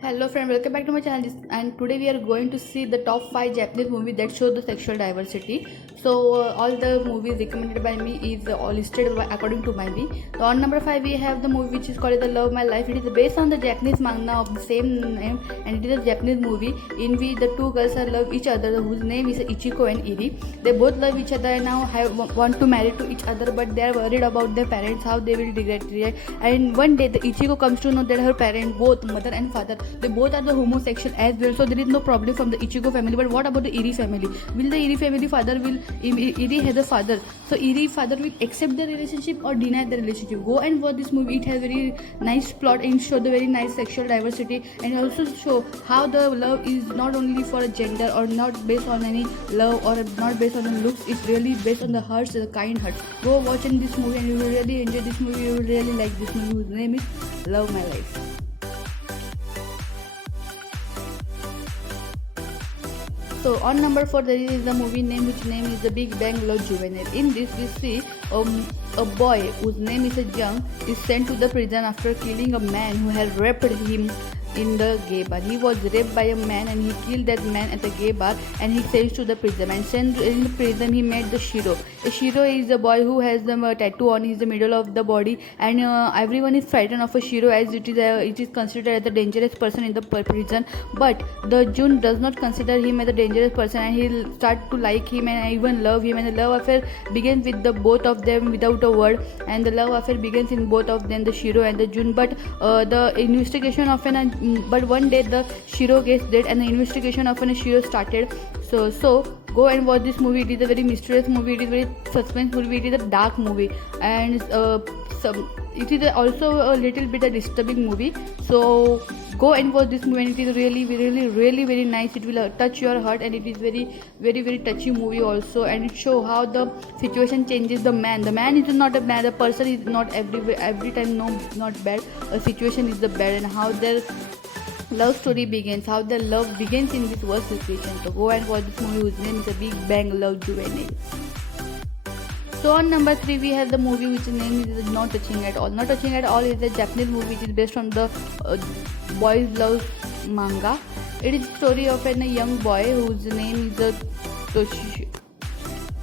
Hello friend, welcome back to my channel. And today we are going to see the top 5 Japanese movies that show the sexual diversity. So all the movies recommended by me is all listed according to my me. So on number 5 we have the movie which is called The Love My Life. It is based on the Japanese manga of the same name, and it is a Japanese movie in which the two girls are love each other, whose name is Ichiko and Iri. They both love each other and now want to marry to each other, but they are worried about their parents, how they will react. And one day the Ichiko comes to know that her parents, both mother and father, they both are the homosexual as well. So there is no problem from the Ichigo family. But what about the Iri family? Will the Iri family father will Iri has a father? So Iri father will accept the relationship or deny the relationship? Go and watch this movie. It has very nice plot and show the very nice sexual diversity, and also show how the love is not only for a gender or not based on any love or not based on the looks. It's really based on the hearts, the kind heart. Go watch in this movie and you will really enjoy this movie. You will really like this movie, whose name is Love My Life. So on number 4 there is the movie name which name is The Big Bang Love Juvenile. In this we see a boy whose name is Jung is sent to the prison after killing a man who had raped him in the gay bar. He was raped by a man and he killed that man at the gay bar, and he sent to the prison. And sent in the prison he met the Shiro. A Shiro is a boy who has the tattoo on his middle of the body, and everyone is frightened of a Shiro as it is considered as a dangerous person in the prison. But the Jun does not consider him as a dangerous person, and he'll start to like him and even love him. And the love affair begins with the both of them without a word, and the love affair begins in both of them, the Shiro and the Jun. But the investigation of but one day the Shiro gets dead and the investigation of a Shiro started. So go and watch this movie. It is a very mysterious movie. It is a very suspense movie. It is a dark movie, and it is also a little bit a disturbing movie. So go and watch this movie, and it is really very nice. It will touch your heart, and it is very touchy movie also, and it show how the situation changes the man. The man is not a bad, the person is not every time not bad. A situation is the bad, and how their love story begins, how the love begins in this worst situation. So go and watch this movie whose name is The Big Bang Love Juvenile. So on number 3 we have the movie which name is Not Touching At All. Not Touching At All is a Japanese movie which is based on the boys love manga. It is the story of a young boy whose name is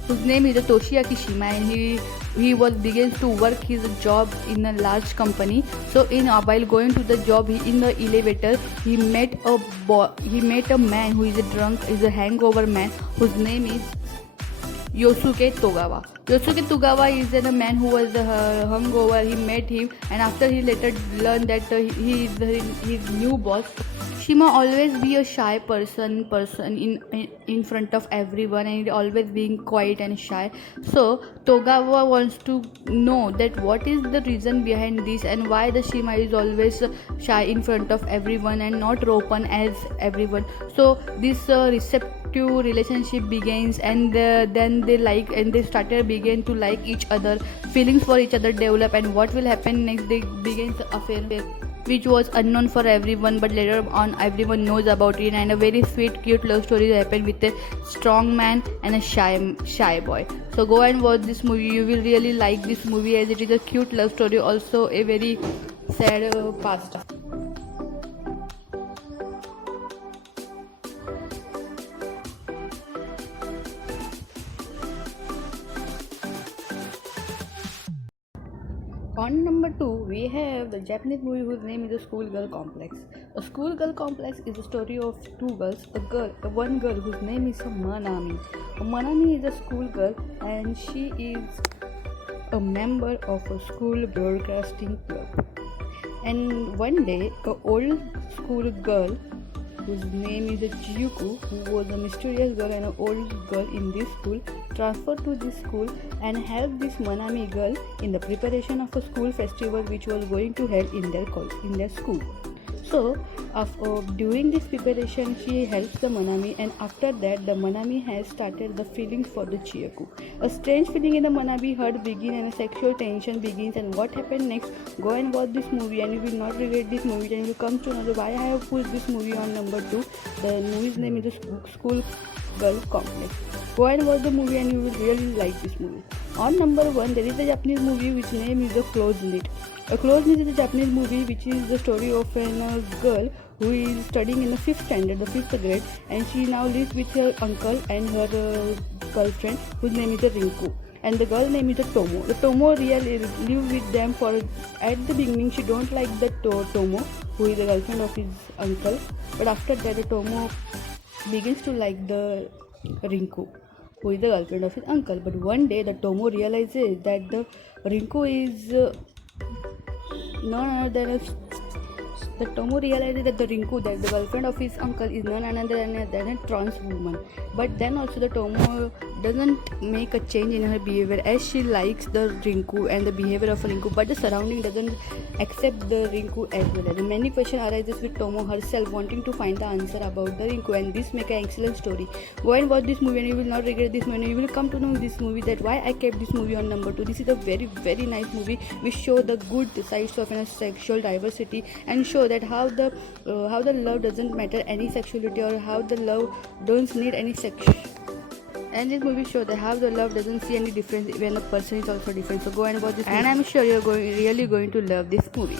Toshiaki Shima, and he begins to work his job in a large company. So while going to the job, in the elevator he met a man who is a drunk, is a hangover man, whose name is Yosuke Togawa. Yosuke Togawa is a man who was hungover. He met him, and after he later learned that he is his new boss. Shima always be a shy person in front of everyone, and always being quiet and shy. So Togawa wants to know that what is the reason behind this, and why the Shima is always shy in front of everyone and not open as everyone. So this receptive relationship begins, and then they begin to like each other. Feelings for each other develop, and what will happen next? They begins affair, which was unknown for everyone, but later on everyone knows about it, and a very sweet cute love story happened with a strong man and a shy boy. So go and watch this movie. You will really like this movie, as it is a cute love story, also a very sad past. On number 2, we have the Japanese movie whose name is The Schoolgirl Complex. A Schoolgirl Complex is a story of two girls. One girl whose name is Manami. Manami is a schoolgirl, and she is a member of a school broadcasting club. And one day, an old schoolgirl whose name is Chiyuko, who was a mysterious girl and an old girl in this school, transferred to this school and helped this Manami girl in the preparation of a school festival which was going to held in their school. So during this preparation she helps the Manami, and after that the Manami has started the feelings for the Chiyuko. A strange feeling in the Manami heart begins, and a sexual tension begins. And what happened next? Go and watch this movie, and you will not regret this movie, and you come to know why I have put this movie on number 2. The movie's name is The Schoolgirl Complex. Go and watch the movie, and you will really like this movie. On number 1 there is a Japanese movie which name is The Close Knit. A Close Knit is a Japanese movie which is the story of a girl who is studying in the 5th standard, the 5th grade, and she now lives with her uncle and her girlfriend whose name is Rinku. And the girl name is Tomo. The Tomo really live with them for. At the beginning, she don't like the Tomo, who is the girlfriend of his uncle. But after that, the Tomo begins to like the Rinku, who is the girlfriend of his uncle. But one day, the Tomo realizes that the Rinku is none other than the Tomo realizes that the Rinku, that the girlfriend of his uncle, is none other than a trans woman. But then also the Tomo doesn't make a change in her behavior, as she likes the Rinku and the behavior of Rinku, but the surrounding doesn't accept the Rinku as well. And many questions arises with Tomo herself wanting to find the answer about the Rinku, and this make an excellent story. Go and watch this movie and you will not regret this movie. You will come to know this movie, that why I kept this movie on number 2. This is a very nice movie which show the good sides of sexual diversity and show that how the love doesn't matter any sexuality, or how the love don't need any sex. And this movie shows that how the love doesn't see any difference when a person is also different. So go and watch this movie, and I'm sure you're really going to love this movie.